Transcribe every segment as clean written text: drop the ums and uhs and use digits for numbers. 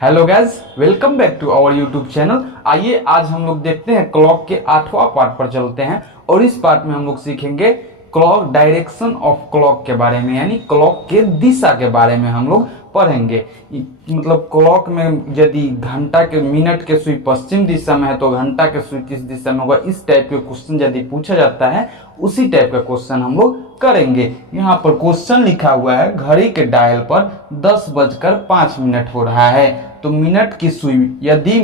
Hello guys, welcome back to our YouTube channel. आइए आज हम लोग देखते हैं क्लॉक के 8वां पार्ट पर चलते हैं और इस पार्ट में हम लोग सीखेंगे क्लॉक डायरेक्शन ऑफ क्लॉक के बारे में, यानी क्लॉक के दिशा के बारे में हम लोग पढ़ेंगे। मतलब क्लॉक में यदि घंटा के मिनट के सुई पश्चिम दिशा में है तो घंटा के सुई किस दिशा में होगा, इस टाइप के क्वेश्चन यदि पूछा जाता है उसी टाइप का क्वेश्चन हम लोग करेंगे। यहाँ पर क्वेश्चन लिखा हुआ है, घड़ी के डायल पर 10:05 हो रहा है तो मिनट की सुई यदि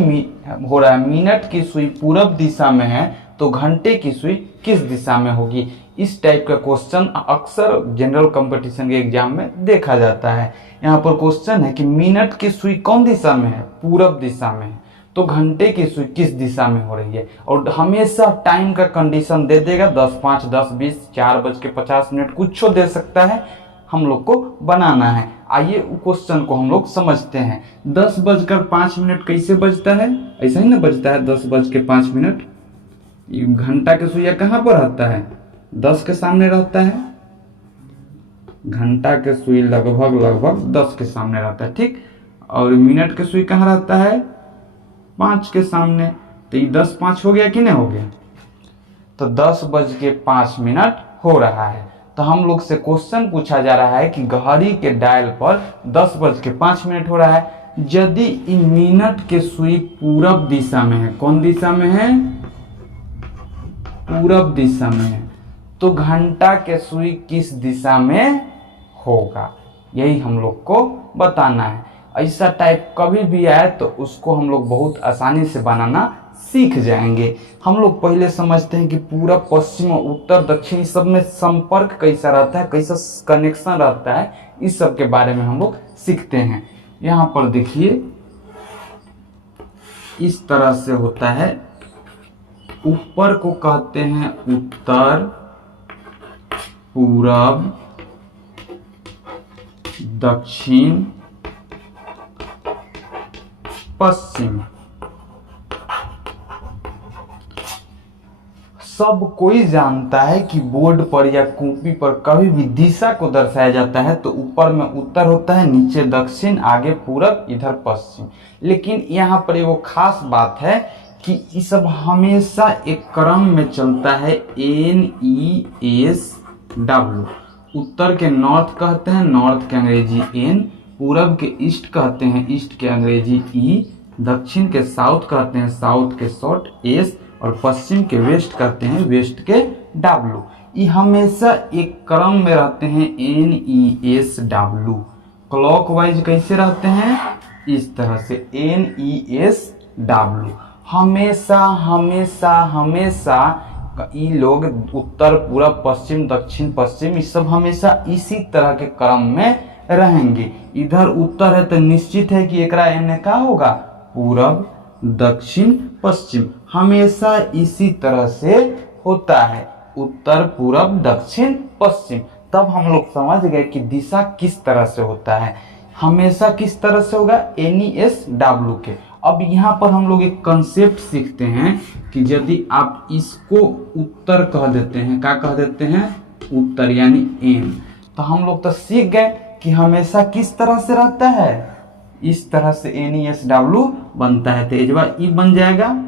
हो रहा है मिनट की सुई पूरब दिशा में है तो घंटे की सुई किस दिशा में होगी। इस टाइप का क्वेश्चन अक्सर जनरल कंपटीशन के एग्जाम में देखा जाता है। यहाँ पर क्वेश्चन है कि मिनट की सुई कौन दिशा में है, पूरब दिशा में है, तो घंटे की सुई किस दिशा में हो रही है। और हमेशा टाइम का कंडीशन दे देगा 10:05, 10:20, 4:50 कुछ दे सकता है, हम लोग को बनाना है। आइए क्वेश्चन को हम लोग समझते हैं। 10:05 कैसे बजता है, ऐसा ही ना बजता है 10:05। घंटा के सुइया कहाँ पर रहता है, 10 के सामने रहता है। घंटा के सुई लगभग 10 के सामने रहता है, ठीक। और मिनट के सुई कहाँ रहता है, 5 के सामने। तो ये 10:05 हो गया कि नहीं हो गया, तो 10:05 हो रहा है। तो हम लोग से क्वेश्चन पूछा जा रहा है कि घड़ी के डायल पर 10:05 हो रहा है। यदि इन मिनट के सुई पूरब दिशा में है, कौन दिशा में है, पूरब दिशा में है, तो घंटा के सुई किस दिशा में होगा, यही हम लोग को बताना है। ऐसा टाइप कभी भी आए तो उसको हम लोग बहुत आसानी से बनाना सीख जाएंगे। हम लोग पहले समझते हैं कि पूरब, पश्चिम, उत्तर, दक्षिण सब में संपर्क कैसा रहता है, कैसा कनेक्शन रहता है, इस सब के बारे में हम लोग सीखते हैं। यहाँ पर देखिए इस तरह से होता है। ऊपर को कहते हैं उत्तर, पूरब, दक्षिण, पश्चिम। सब कोई जानता है कि बोर्ड पर या कॉपी पर कभी भी दिशा को दर्शाया जाता है तो ऊपर में उत्तर होता है, नीचे दक्षिण, आगे पूरब, इधर पश्चिम। लेकिन यहाँ पर वो खास बात है कि ये सब हमेशा एक क्रम में चलता है, NESW। उत्तर के नॉर्थ कहते हैं, नॉर्थ के अंग्रेजी N, पूरब के ईस्ट कहते हैं, ईस्ट के अंग्रेजी E, दक्षिण के साउथ कहते हैं, साउथ के शॉर्ट S, और पश्चिम के वेस्ट कहते हैं, वेस्ट के W। ये हमेशा एक क्रम में रहते हैं, NESW। क्लॉकवाइज कैसे रहते हैं, इस तरह से NESW। हमेशा हमेशा हमेशा ये लोग उत्तर, पूरब, पश्चिम, दक्षिण, पश्चिम, ये सब हमेशा इसी तरह के क्रम में रहेंगे। इधर उत्तर है तो निश्चित है कि एकरा एने का होगा, पूरब, दक्षिण, पश्चिम, हमेशा इसी तरह से होता है, उत्तर, पूरब, दक्षिण, पश्चिम। तब हम लोग समझ गए कि दिशा किस तरह से होता है, हमेशा किस तरह से होगा, NESW के। अब यहाँ पर हम लोग एक कंसेप्ट सीखते हैं कि यदि आप इसको उत्तर कह देते हैं, क्या कह देते हैं, उत्तर यानी N, तो हम लोग तो सीख गए कि हमेशा किस तरह से रहता है, इस तरह से NESW बनता है। तो एजवा E बन जाएगा,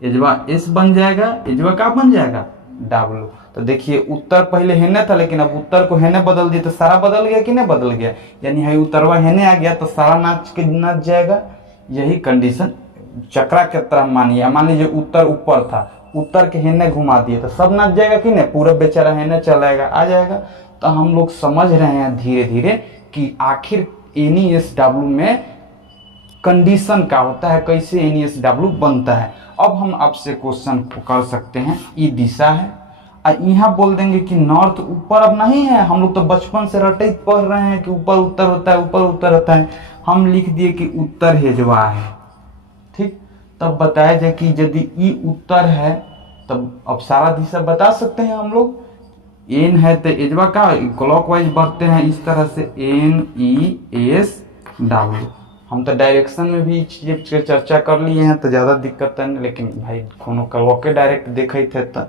एजवा S बन जाएगा, एजवा का बन जाएगा, W। तो देखिए उत्तर पहले हेने था, लेकिन अब उत्तर को हेने बदल दिया तो सारा बदल गया कि नहीं बदल गया, यानी है उत्तरवा हेने आ गया तो सारा नाच जाएगा। यही कंडीशन चक्रा के तरह मानिए। मान लीजिए उत्तर ऊपर था, उत्तर के हेने घुमा दिए तो सब नाच जाएगा कि नहीं, पूरा बेचारा हेने चलाएगा, आ जाएगा। तो हम लोग समझ रहे हैं धीरे धीरे कि आखिर NESW में कंडीशन क्या होता है, कैसे NESW बनता है। अब हम आपसे क्वेश्चन कर सकते हैं, ये दिशा है, यहाँ बोल देंगे कि नॉर्थ ऊपर अब नहीं है, हम लोग तो बचपन से रटे पढ़ रहे हैं कि ऊपर उत्तर होता है, ऊपर उत्तर होता है। हम लिख दिए कि उत्तर हेजवा है, ठीक। तब बताया जाए कि यदि ई उत्तर है तब अब सारा दिशा बता सकते हैं हम लोग। N है तो एजवा का क्लॉकवाइज बढ़ते हैं इस तरह से, NESW। हम तो डायरेक्शन में भी चीज चर्चा कर लिए हैं तो ज़्यादा दिक्कत नहीं, लेकिन भाई कोनो क्लॉक के डायरेक्ट देखे थे तो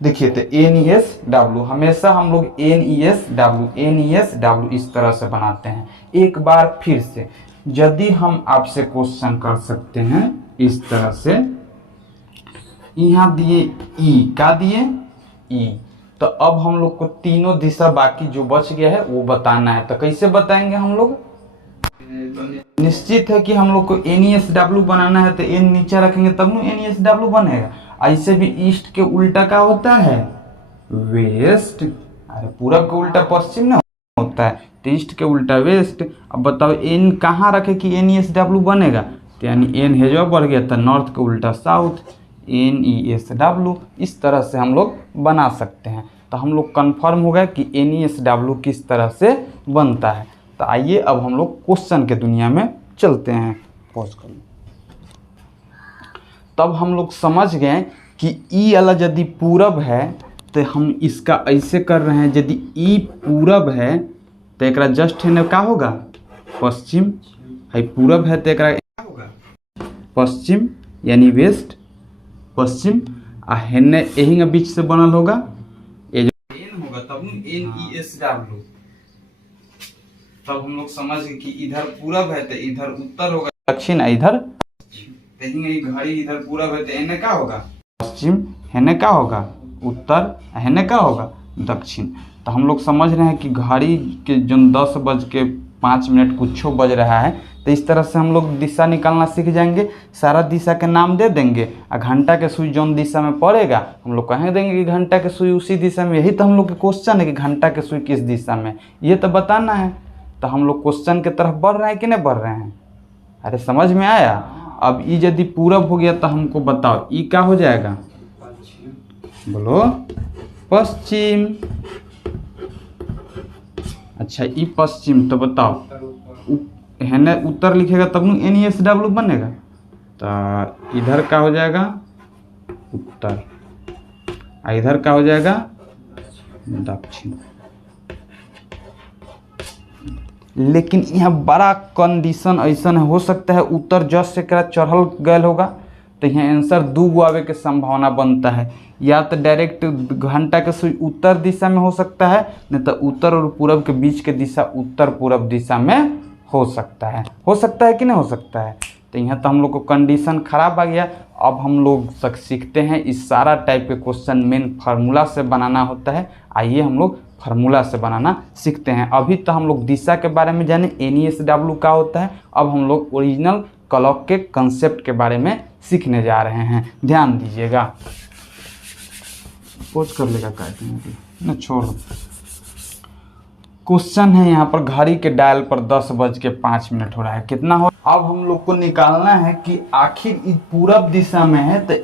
देखिए। तो NESW हमेशा हम लोग NESW इस तरह से बनाते हैं। एक बार फिर से यदि हम आपसे क्वेश्चन कर सकते हैं इस तरह से, यहाँ दिए ई, क्या दिए ई, तो अब हम लोग को तीनों दिशा बाकी जो बच गया है वो बताना है। तो कैसे बताएंगे हम लोग? निश्चित है कि हम लोग को NESW बनाना है, तो एन नीचे रखेंगे तब न NESW बनेगा। ऐसे भी ईस्ट के उल्टा क्या होता है? वेस्ट। अरे पूरब के उल्टा पश्चिम ना होता है, तो ईस्ट के उल्टा वेस्ट। अब बताओ एन कहाँ रखे कि NESW बनेगा? तो यानी एन है जो बढ़ गया था, नॉर्थ के उल्टा साउथ, NESW। इस तरह से हम लोग बना सकते हैं। तो हम लोग कन्फर्म हो गया कि NESW किस तरह से बनता है। तो आइए अब हम लोग क्वेश्चन के दुनिया में चलते हैं। पॉज कर लो। तब हम लोग समझ गए कि ई वाला यदि पूरब है तो हम इसका ऐसे कर रहे हैं, यदि ई पूरब है तो एक जस्ट है क्या होगा? पश्चिम। है पूरब है तो एक क्या होगा? पश्चिम, यानी वेस्ट, पश्चिम। आ हेने यही बीच से बनल होगा, ये जो एन होगा तब NESW। तब हम लोग समझ गए कि इधर पूरब है तो इधर उत्तर होगा, दक्षिण इधर घड़ी, इधर पूरब है तो एने क्या होगा? पश्चिम, हेने क्या होगा? उत्तर, हेने क्या होगा? दक्षिण। तो हम लोग समझ रहे हैं कि घड़ी के जो 10:05 कुछ बज रहा है, तो इस तरह से हम लोग दिशा निकालना सीख जाएंगे। सारा दिशा के नाम दे देंगे, और घंटा के सुई जौन दिशा में पड़ेगा हम लोग कह देंगे कि घंटा के सुई उसी दिशा में। यही तो हम लोग के क्वेश्चन है कि घंटा के सुई किस दिशा में, ये तो बताना है। तो हम लोग क्वेश्चन की तरफ बढ़ रहे हैं कि नहीं बढ़ रहे हैं? अरे समझ में आया? अब ई यदि पूरब हो गया तो हमको बताओ ई क्या हो जाएगा? बोलो, पश्चिम। अच्छा ई पश्चिम, तो बताओ है उत्तर लिखेगा तब न NESW बनेगा। तो इधर क्या हो जाएगा? उत्तर। इधर क्या हो जाएगा? दक्षिण। लेकिन यहाँ बड़ा कंडीशन ऐसा हो सकता है उत्तर जस से चढ़ल गए होगा, तो यहाँ आंसर दो गो आवे के संभावना बनता है। या तो डायरेक्ट घंटा के सुई उत्तर दिशा में हो सकता है, नहीं तो उत्तर और पूरब के बीच के दिशा उत्तर पूरब दिशा में हो सकता है। हो सकता है कि नहीं हो सकता है? तो यहाँ तो हम लोग को कंडीशन खराब आ गया। अब हम लोग सीखते हैं इस सारा टाइप के क्वेश्चन मेन फार्मूला से बनाना होता है। आइए हम लोग फार्मूला से बनाना सीखते हैं। अभी तो हम लोग दिशा के बारे में जाने NESW क्या होता है, अब हम लोग ओरिजिनल क्लॉक के कंसेप्ट के बारे में सीखने जा रहे हैं। ध्यान दीजिएगा। पोज कर लेगा काटने ना, छोड़। क्वेश्चन है यहाँ पर घड़ी के डायल पर 10:05 हो रहा है, कितना हो? अब हम लोग को निकालना है कि आखिर इस पूरब दिशा में है तो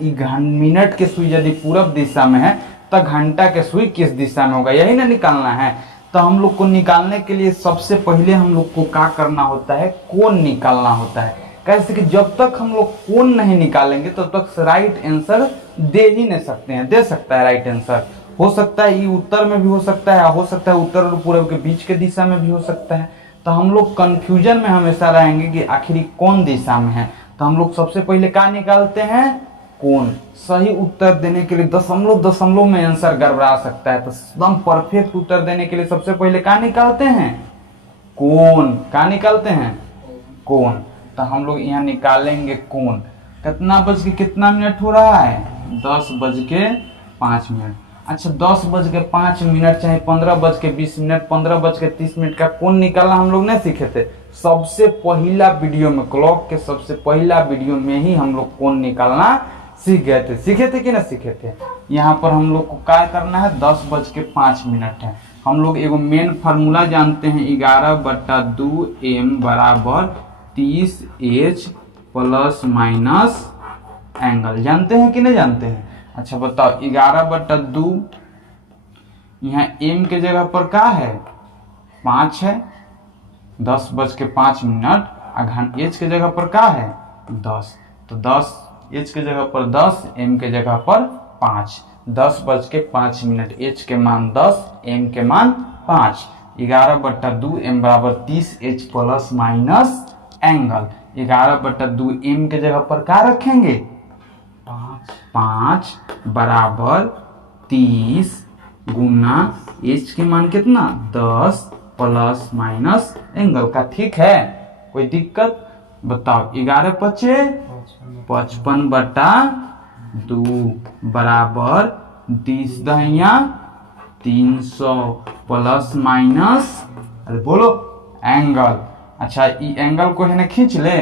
मिनट के सुई यदि पूरब दिशा में है तो घंटा के सुई किस दिशा में होगा, यही ना निकालना है। तो हम लोग को निकालने के लिए सबसे पहले हम लोग को क्या करना होता है? कोण निकालना होता है। कैसे कि जब तक हम लोग कोण नहीं निकालेंगे तब तक राइट आंसर दे ही नहीं सकते हैं। दे सकता है राइट आंसर, हो सकता है ये उत्तर में भी हो सकता है, हो सकता है उत्तर और पूरब के बीच के दिशा में भी हो सकता है। तो हम लोग कंफ्यूजन में हमेशा रहेंगे कि आखिर कौन दिशा में है। तो हम लोग सबसे पहले क्या निकालते हैं? कोण। सही उत्तर देने के लिए दशमलव में आंसर गड़बड़ा सकता है, तो एकदम परफेक्ट उत्तर देने के लिए सबसे पहले क्या निकालते हैं? कोण। क्या निकालते हैं? कोण। तो हम लोग यहाँ निकालेंगे कोण। कितना बज के कितना मिनट हो रहा है? 10:05। अच्छा 10:05 चाहे 15:20, 15:30 का कोण निकालना हम लोग नहीं सीखे थे? सबसे पहला वीडियो में, क्लॉक के सबसे पहला वीडियो में ही हम लोग कोण निकालना सीख गए थे। सीखे थे कि ना सीखे थे? यहाँ पर हम लोग को क्या करना है? 10:05 है। हम लोग एगो मेन फार्मूला जानते हैं, 11/2 m बराबर 30h प्लस माइनस एंगल। जानते हैं कि नहीं जानते हैं? अच्छा बताओ 11/2, यहाँ m के जगह पर क्या है? 5 है, 10:05। h के जगह पर क्या है? 10। तो 10 h के जगह पर 10, m के जगह पर 5। 10:05, h के मान 10, m के मान 5। 11/2 m बराबर 30h plus minus angle. 11/2 m के जगह पर क्या रखेंगे? 5 बराबर 30 गुना h के मान कितना? 10 प्लस माइनस एंगल का। ठीक है, कोई दिक्कत? बताओ 11 पचे 55/2 बराबर 30 दहिया 300 प्लस माइनस, अरे बोलो एंगल। अच्छा ये एंगल को है ना खींच ले,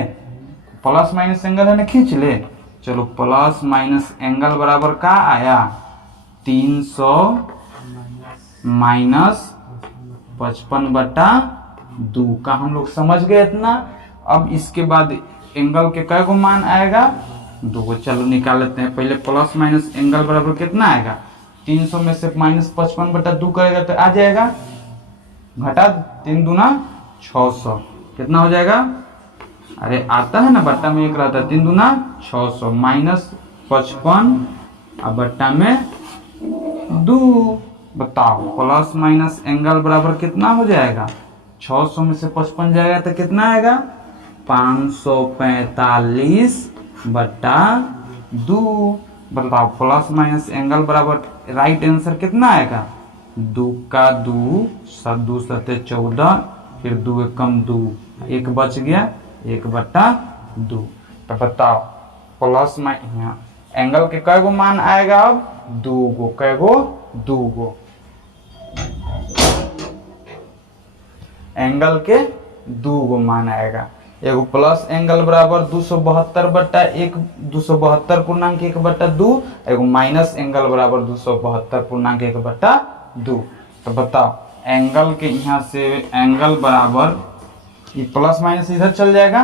प्लस माइनस एंगल है ना खींच ले। चलो प्लस माइनस एंगल बराबर का आया 300 माइनस 55/2 का हम लोग समझ गए इतना। अब इसके बाद एंगल के कै गो मान आएगा? 2 गो। चलो निकाल लेते हैं। पहले प्लस माइनस एंगल बराबर कितना आएगा? 300 में से माइनस 55/2 करेगा तो आ जाएगा, घटा 3 दूना 600, कितना हो जाएगा? अरे आता है ना, बट्टा में 1 रहता है, 3 दूना 600 माइनस 55 और बट्टा में 2। बताओ प्लस माइनस एंगल बराबर कितना हो जाएगा? 600 में से 55 जाएगा तो कितना आएगा? 545/2। बताओ प्लस माइनस एंगल बराबर राइट आंसर कितना आएगा? 2 का 2 2 सते 14, फिर 2 एकम 2, 1 बच गया 1/2। तो बताओ प्लस माइनस एंगल के कै गो मान आएगा? अब 2 गो। कै गो? 2 गो। एंगल के 2 गो मान आएगा। एगो प्लस एंगल बराबर 272/1 272.1/2, एगो माइनस एंगल बराबर 272.1/2। तो बताओ एंगल के यहाँ से एंगल बराबर ये प्लस माइनस इधर चल जाएगा,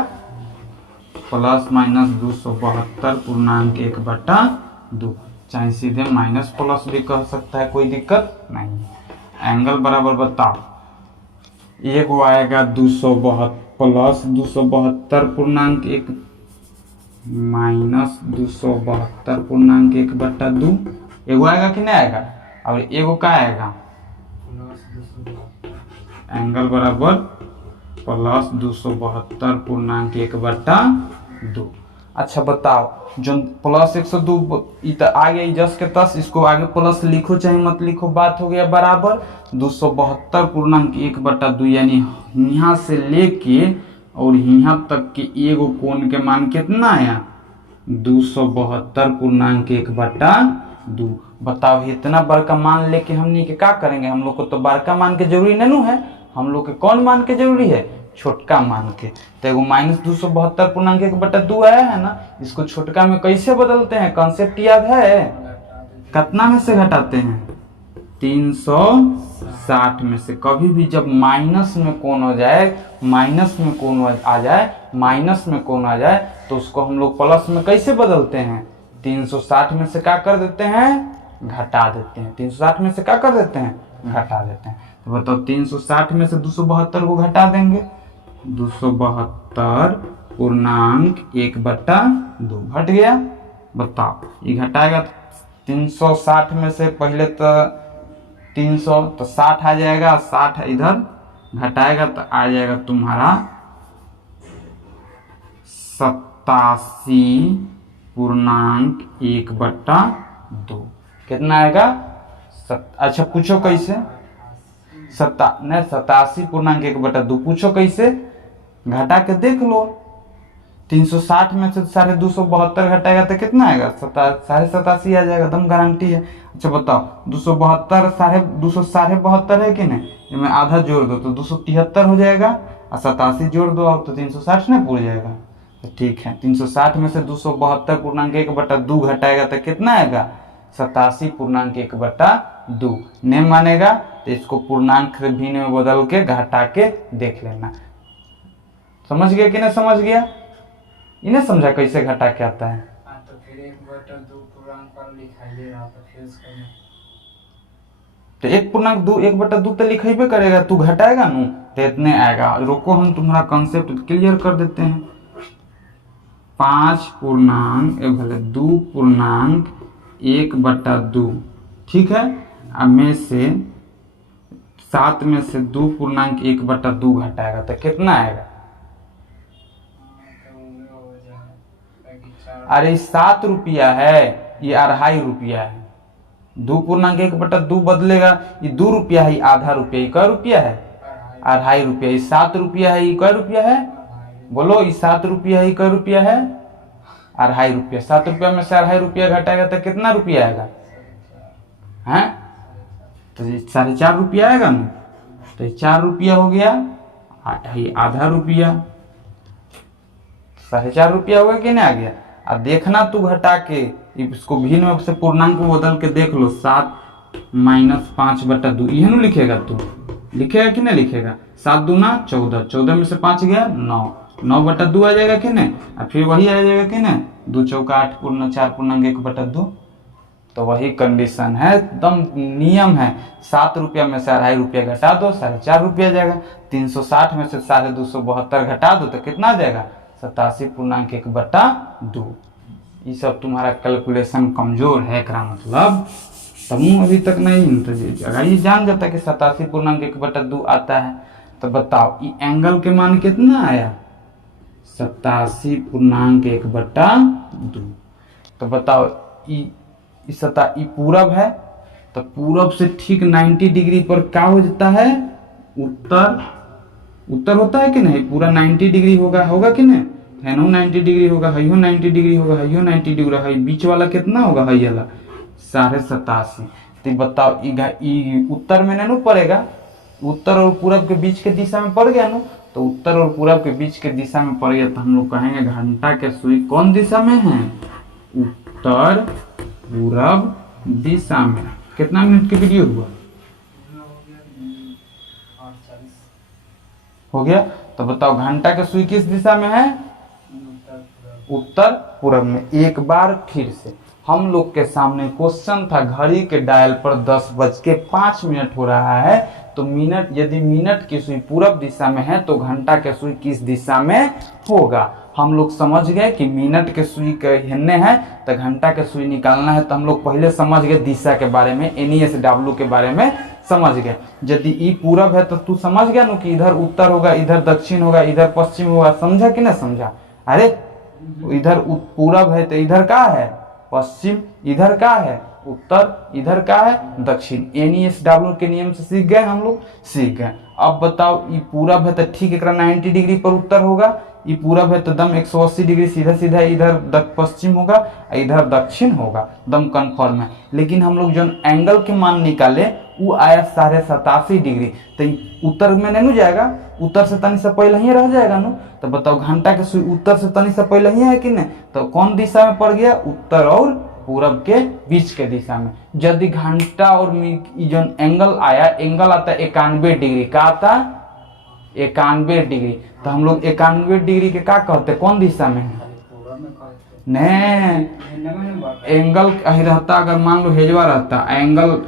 प्लस माइनस 272.1/2, चाहे सीधे माइनस प्लस भी कह सकता है, कोई दिक्कत नहीं। एंगल बराबर बताओ एक आएगा 272 प्लस 272.1 माइनस 272.1/2, एगो आएगा कि नहीं आएगा? और एगो का आएगा? एंगल बराबर प्लस 272.1/2। अच्छा बताओ जो प्लस 102 आ गया जस के तस, इसको आगे प्लस लिखो चाहे मत लिखो, बात हो गया बराबर 272.1/2, यानी यहाँ से लेके और यहाँ तक के एगो कोण के मान कितना आया? 272.1/2। बताओ इतना बड़का मान लेके हमने के क्या करेंगे? हम लोग को तो बड़का मान के जरूरी नहीं है, हम लोग के कौन मान के जरूरी है? छोटका मान के। तो एगो माइनस 272.1/2 आया है ना, इसको छोटका में कैसे बदलते हैं? कॉन्सेप्ट याद है? कितना में से घटाते हैं? 360 में से। कभी भी जब माइनस में कोण हो जाए, माइनस में कोण आ जाए, माइनस में कोण आ जाए, तो उसको हम लोग प्लस में कैसे बदलते हैं? 360 में से क्या कर देते हैं? घटा देते हैं। 360 में से क्या कर देते हैं? घटा देते हैं। तो बताओ 360 में से 272 को घटा देंगे, 272.1/2 घट गया। बताओ ये घटाएगा 360 में से, पहले तो 300 तो 60 आ जाएगा, 60 इधर घटाएगा तो आ जाएगा तुम्हारा 87.1/2। कितना आएगा? अच्छा पूछो कैसे? 87.1/2 पूछो कैसे? घटा के देख लो। 360 में से 272 घटाएगा तो कितना आएगा? 87.5 आ जाएगा, दम गारंटी है। अच्छा बताओ 272 है कि नहीं? इसमें आधा जोड़ दो तो 273 हो जाएगा, और 87 जोड़ दो अब तो 360 नहीं पूरा जाएगा। तो ठीक है, 360 में से 272.1/2 घटाएगा तो कितना आएगा? 87.1/2। नहीं मानेगा तो इसको पूर्णांक भिन्न में बदल के घटा के देख लेना। समझ गया कि नहीं समझ गया? इन्हें समझा कैसे घटा के आता है? तो फिर 1/2 पूर्णांक पर लिखाइए रहा तो फिर तो 1/2 तो लिखेबे करेगा, तू घटाएगा नू तो इतने आएगा। रोको हम तुम्हारा कॉन्सेप्ट क्लियर कर देते हैं। 5.2.1/2, ठीक है। अब में से 7 में से 2.1/2 घटाएगा तो कितना आएगा? अरे 7 रुपया है, ये 2.5 रुपया है। 2.1/2 बदलेगा, ये 2 रुपया है, ये आधा रुपया, ये कै रुपया है? 2.5 रुपया। ये 7 रुपया है, ये कै रुपया है? बोलो ये 7 रुपया ही कै रुपया है? 2.5 रुपया। 7 रुपया में से 2.5 रुपया घटाएगा तो कितना रुपया आएगा? हैं? तो ये 4.5 रुपया आएगा ना, तो ये 4 रुपया हो गया, ये आधा रुपया, 4.5 रुपया हो गया कि नहीं आ गया? अब देखना तू घटा के इसको भिन्न में से पूर्णांक में बदल के देख लो। 7 - 5/2 यह नहीं लिखेगा तू? लिखेगा कि नहीं लिखेगा? 7 दूना 14, 14 में से 5 गया 9, 9/2 आ जाएगा कि नहीं? और फिर वही आ जाएगा कि नहीं? 2 चौका 8 पूर्ण 4 पूर्णांक 1/2। तो वही कंडीशन है, एकदम नियम है। 7 रुपया में से 2.5 रुपया घटा दो, 4.5 रुपया जाएगा। 360 में से 272 घटा दो तो कितना आ जाएगा? 87.1/2। ये सब तुम्हारा कैलकुलेशन कमजोर है, एकरा मतलब तुम अभी तक नहीं, तो अगर ये जान जाता कि 87.1/2 आता है तो बताओ ये एंगल के मान कितना आया? 87.1/2। तो बताओ ये पूरब है, तो पूरब से ठीक 90 डिग्री पर क्या हो जाता है? उत्तर। उत्तर होता है कि नहीं? पूरा 90 डिग्री होगा कि नहीं? हेनो 90 डिग्री होगा, हयो 90 डिग्री होगा, हयो 90 डिग्री होगा, बीच वाला कितना होगा? हई वाला 87.5। तो बताओ उत्तर में नहीं पड़ेगा? उत्तर और पूरब के बीच के दिशा में पड़ गया ना, तो उत्तर और पूरब के बीच के दिशा में पड़ गया तो हम लोग कहेंगे घंटा के सुई कौन दिशा में है? उत्तर पूरब दिशा में। कितना मिनट की वीडियो हुआ? हो गया। तो बताओ घंटा के सुई किस दिशा में है? उत्तर पूरब में। एक बार फिर से हम लोग के सामने क्वेश्चन था, घड़ी के डायल पर 10:05 हो रहा है, तो मिनट, यदि मिनट की सुई पूरब दिशा में है तो घंटा के सुई किस दिशा में होगा? हम लोग समझ गए कि मिनट के सुई के हिन्ने है तो घंटा के सुई निकालना है। तो हम लोग पहले समझ गए दिशा के बारे में, NESW के बारे में समझ गए। यदि ई पूरब है तो तू समझ गया ना कि इधर उत्तर होगा, इधर दक्षिण होगा, इधर पश्चिम होगा। समझा कि ना समझा? अरे इधर पूरब है तो इधर क्या है? पश्चिम। इधर क्या है? उत्तर। इधर क्या है? दक्षिण। NESW के नियम से सीख गए हम लोग, सीख गए। अब बताओ ये पूरब है तो ठीक एक 90 डिग्री पर उत्तर होगा, ये पूरब है तो दम 180 डिग्री सीधा सीधा इधर पश्चिम होगा, इधर दक्षिण होगा, दम कन्फर्म है। लेकिन हम लोग जो एंगल के मान निकाले वो आया 87.5 डिग्री, तो उत्तर में नहीं जाएगा? उत्तर से तनी से पहले ही रह जाएगा ना। तो बताओ घंटा के सुई उत्तर से तनी से पहले ही है कि नहीं? तो कौन दिशा में पड़ गया? उत्तर और पूरब के बीच के दिशा में। यदि घंटा और जो एंगल आया, एंगल आता है 91 डिग्री का, आता 91 डिग्री, तो हम लोग 91 डिग्री के क्या कहते हैं? कौन दिशा में है? नहीं, एंगल ही रहता, अगर मान लो हेजवा रहता, एंगल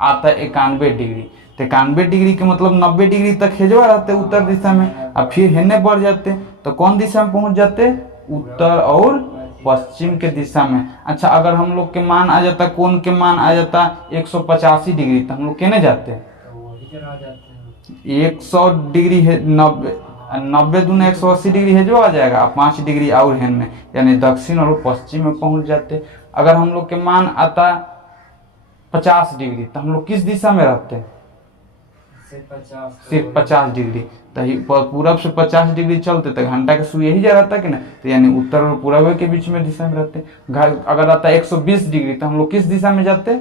आता है 91 डिग्री, तो 91 डिग्री के मतलब 90 डिग्री तक हेजवा रहते उत्तर दिशा में। अब फिर हिन्ने बढ़ जाते तो कौन दिशा में पहुंच जाते? उत्तर और पश्चिम के दिशा में। अच्छा, अगर हम लोग के मान आ जाता, कोण के मान आ जाता 185 डिग्री, तो हम लोग कहने जाते 100 डिग्री है, 90 दूना 180 डिग्री है जो आ जाएगा, 5 डिग्री और हिन्ने, यानी दक्षिण और पश्चिम में पहुंच जाते। अगर हम लोग के मान आता 50 डिग्री, तो हम लोग किस दिशा में रहते हैं? सिर्फ 50 डिग्री। तो पूरब से 50 डिग्री चलते तो घंटा का सुई यही जा रहता कि ना, तो यानी उत्तर और पूरब के बीच में दिशा में रहते। अगर आता 120 डिग्री तो हम लोग किस दिशा में जाते?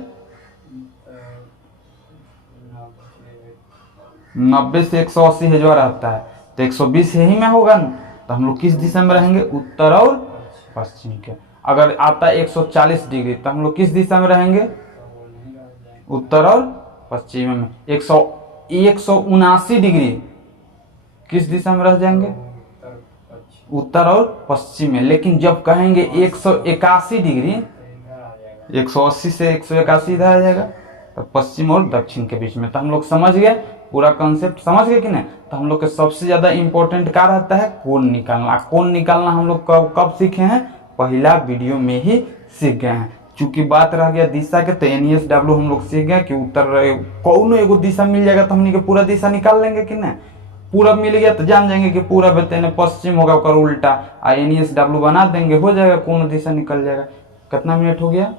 90 से 180 हेजवा रहता है, तो 120 यही में होगा ना, तो हम लोग किस दिशा में रहेंगे? उत्तर और पश्चिम के। अगर आता 140 डिग्री तो हम लोग किस दिशा में रहेंगे? उत्तर और पश्चिम में। 179 डिग्री किस दिशा में रह जाएंगे? उत्तर और पश्चिम में। लेकिन जब कहेंगे 181 डिग्री, 180 से 181 इधर आ जाएगा, तो पश्चिम और दक्षिण के बीच में। तो हम लोग समझ गए, पूरा कॉन्सेप्ट समझ गए कि नहीं? तो हम लोग के सबसे ज्यादा इंपॉर्टेंट क्या रहता है? कोण निकालना। कोण निकालना हम लोग कब सीखे हैं? पहला वीडियो में ही सीख गए हैं। चूंकि बात रह गया दिशा के, तो NESW हम लोग सीख गए कि उत्तर कौन एगो दिशा मिल जाएगा तो हमने के पूरा दिशा निकाल लेंगे कि नहीं? पूरब मिल गया तो जान जाएंगे कि पूरब है, पश्चिम होगा कर उल्टा, NESW बना देंगे, हो जाएगा, कौन दिशा निकल जाएगा। कितना मिनट हो गया?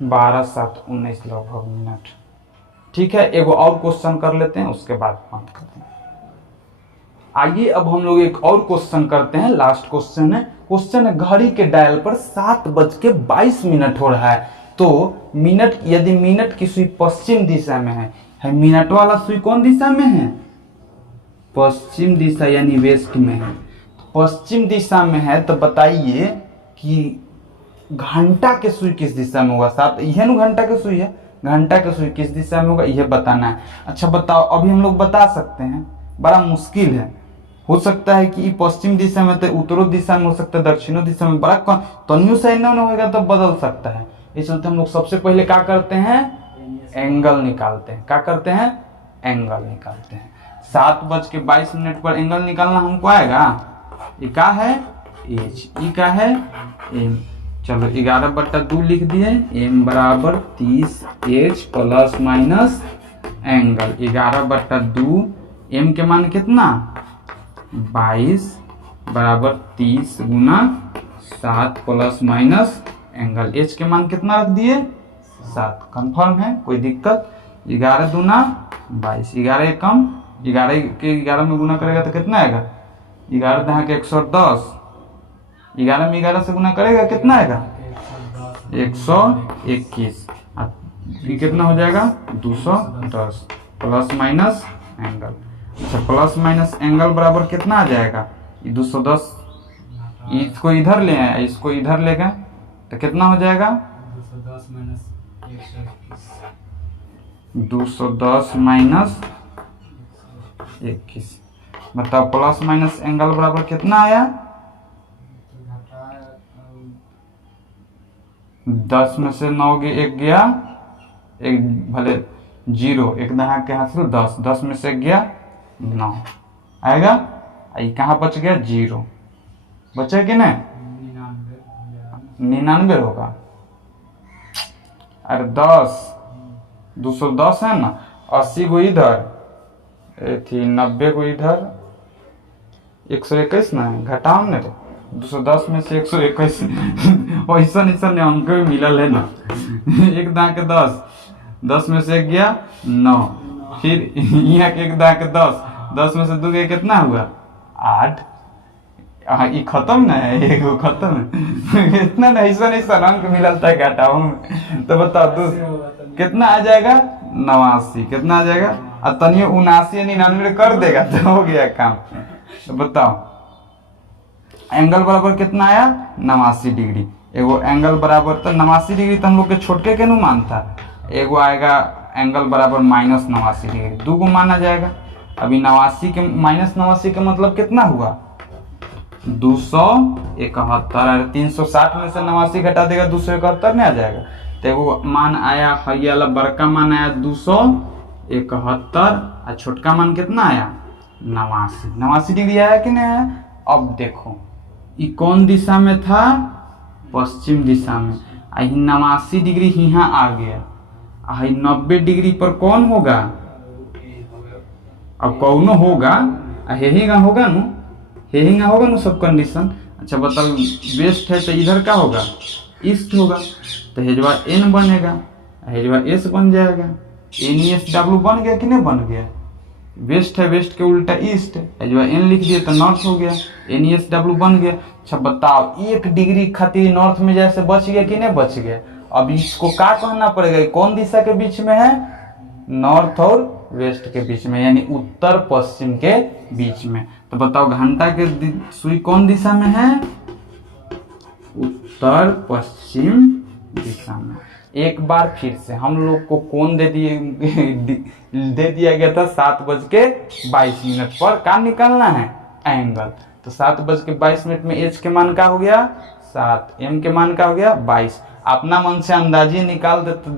12 7 19 लगभग मिनट। ठीक है, एगो और क्वेश्चन कर लेते हैं, उसके बाद बंद करते हैं। आइए अब हम लोग एक और क्वेश्चन करते हैं, लास्ट क्वेश्चन है घड़ी के डायल पर 7:22 हो रहा है, तो मिनट, यदि मिनट की सुई पश्चिम दिशा में है मिनट वाला सुई कौन दिशा में है? पश्चिम दिशा यानी वेस्ट में है। तो पश्चिम दिशा में है तो बताइए कि घंटा के सुई किस दिशा में होगा? सात, यह ना घंटा के सुई है, घंटा के सुई किस दिशा में होगा यह बताना है। अच्छा बताओ, अभी हम लोग बता सकते हैं, बड़ा मुश्किल है। हो सकता है कि पश्चिम दिशा में तो उत्तरों दिशा में हो सकता है, दक्षिणों दिशा में, बड़ा तनियो से एन्नो होगा तो बदल सकता है। इस चलते हम लोग सबसे पहले क्या करते हैं? एंगल निकालते हैं। क्या करते हैं? एंगल निकालते हैं। 7:22 पर एंगल निकालना हमको आएगा। ये क्या है? एच। ये क्या है? एम। चलो 11/2 लिख दिए। एम बराबर 30 H plus minus angle 11/2। M के मान कितना? 22 बराबर 30 गुना 7 प्लस माइनस एंगल। एच के मान कितना रख दिए? 7। कंफर्म है? कोई दिक्कत? 11 दूना 22, 11 कम, 11 के 11 में गुना करेगा तो कितना आएगा? 11 दहा के 110, 11 में 11 से गुना करेगा कितना आएगा? 121। ये कितना हो जाएगा? 210 प्लस माइनस एंगल। अच्छा प्लस माइनस एंगल बराबर कितना आ जाएगा? ये 210, इसको इधर ले आए, इसको इधर ले गए तो कितना हो जाएगा? 210 माइनस 21। बताओ प्लस माइनस एंगल बराबर कितना आया? 10 में से 9 एक गया, एक भले 0, एक दहा के हासिल 10, 10 में से गया 9 आएगा। ये कहाँ बच गया? 0 बचे कि नहीं? 99 होगा। अरे 10, 210 है ना, 80 को इधर थी, 90 को इधर, 121 ना है, घटाओ ना रे। 210 में से 121 ऐसा अंक भी मिलल है ना। एक दाँ के 10, 10 में से एक गया 9, फिर यहाँ के एक दाँ के 10, 10 में से 2 गया कितना हुआ? 8। ये खत्म ना है, एगो खत्म है। इतना ऐसा अंक मिलल था घटाओ में। तो बताओ कितना आ जाएगा? 89। कितना आ जाएगा? और तनियो 79 या 99 कर देगा तो हो गया काम। तो बताओ एंगल बराबर कितना आया? 89 डिग्री। एगो एंगल बराबर तो 89 डिग्री तो हम लोग के छोटके के मान था। एगो आएगा एंगल बराबर -89 डिग्री, 2 को माना जाएगा। अभी 89 के -89 का मतलब कितना हुआ? 271। 360 में से 89 घटा देगा 271 नहीं आ जाएगा। तो एगो मान आया, हई वाला बड़का मान आया 271 और छोटका मान कितना आया? 89 डिग्री आया कि नहीं आया? अब देखो ये कौन दिशा में था? पश्चिम दिशा में। 89 डिग्री यहाँ आ गया। 90 डिग्री पर कौन होगा? अब कौन होगा? हेहिंगा होगा नु, हेहिंगा होगा नु सब कंडीशन। अच्छा बताओ वेस्ट है तो इधर क्या होगा? ईस्ट होगा। तो हेजवा एन बनेगा, हेजवा एस बन जाएगा। एन ई एस डब्ल्यू बन गया कि नहीं बन गया? वेस्ट है, वेस्ट के उल्टा ईस्ट है, हेजवा एन लिख दिए तो नॉर्थ हो गया, एन ई एस डब्ल्यू बन गया। अच्छा बताओ 1 डिग्री खातिर नॉर्थ में जैसे बच गया कि नहीं बच गया? अब इसको क्या कहना पड़ेगा? कौन दिशा के बीच में है? नॉर्थ और वेस्ट के बीच में, यानी उत्तर पश्चिम के बीच में। तो बताओ घंटा के सुई कौन दिशा में है? उत्तर पश्चिम दिशा में। एक बार फिर से हम लोग को कौन दे दिया गया था? 7:22 पर क्या निकालना है? एंगल। तो 7:22 में एच के मान का हो गया 7, एम के मान का हो गया 22। अपना मन से अंदाजे निकाल देते,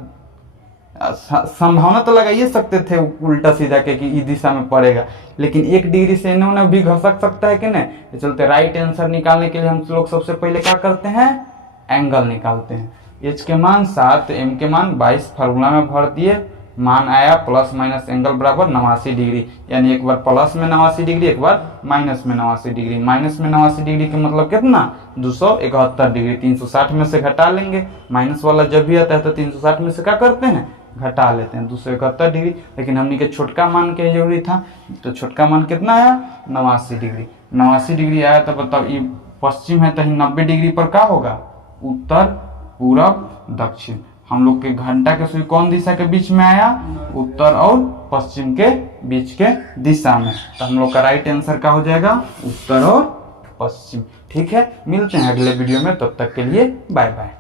संभावना तो लगा ही सकते थे उल्टा सीधा के कि इस दिशा में पड़ेगा, लेकिन 1 डिग्री से इन्होंने भी घसक सकता है कि नहीं। तो चलते राइट आंसर निकालने के लिए हम लोग सबसे पहले क्या करते हैं? एंगल निकालते हैं। एच के मान 7, एम के मान 22 फार्मूला में भर दिए, मान आया प्लस माइनस एंगल बराबर 89 डिग्री, यानी एक बार प्लस में 89 डिग्री, एक बार माइनस में 89 डिग्री। माइनस में 89 डिग्री का मतलब कितना? 271 डिग्री। 360 में से घटा लेंगे, माइनस वाला जब भी आता है तो 360 में से क्या करते हैं? घटा लेते हैं 271 डिग्री, लेकिन हमने के छोटका मान के जरूरी था, तो छोटका मान कितना आया 89 डिग्री। 89 डिग्री आया तो बताओ ये पश्चिम है तो 90 डिग्री पर क्या होगा, उत्तर पूरब दक्षिण। हम लोग के घंटा के सुई कौन दिशा के बीच में आया, उत्तर और पश्चिम के बीच के दिशा में, तो हम लोग का राइट आंसर क्या हो जाएगा, उत्तर और पश्चिम। ठीक है, मिलते हैं अगले वीडियो में, तब तक के लिए बाय बाय।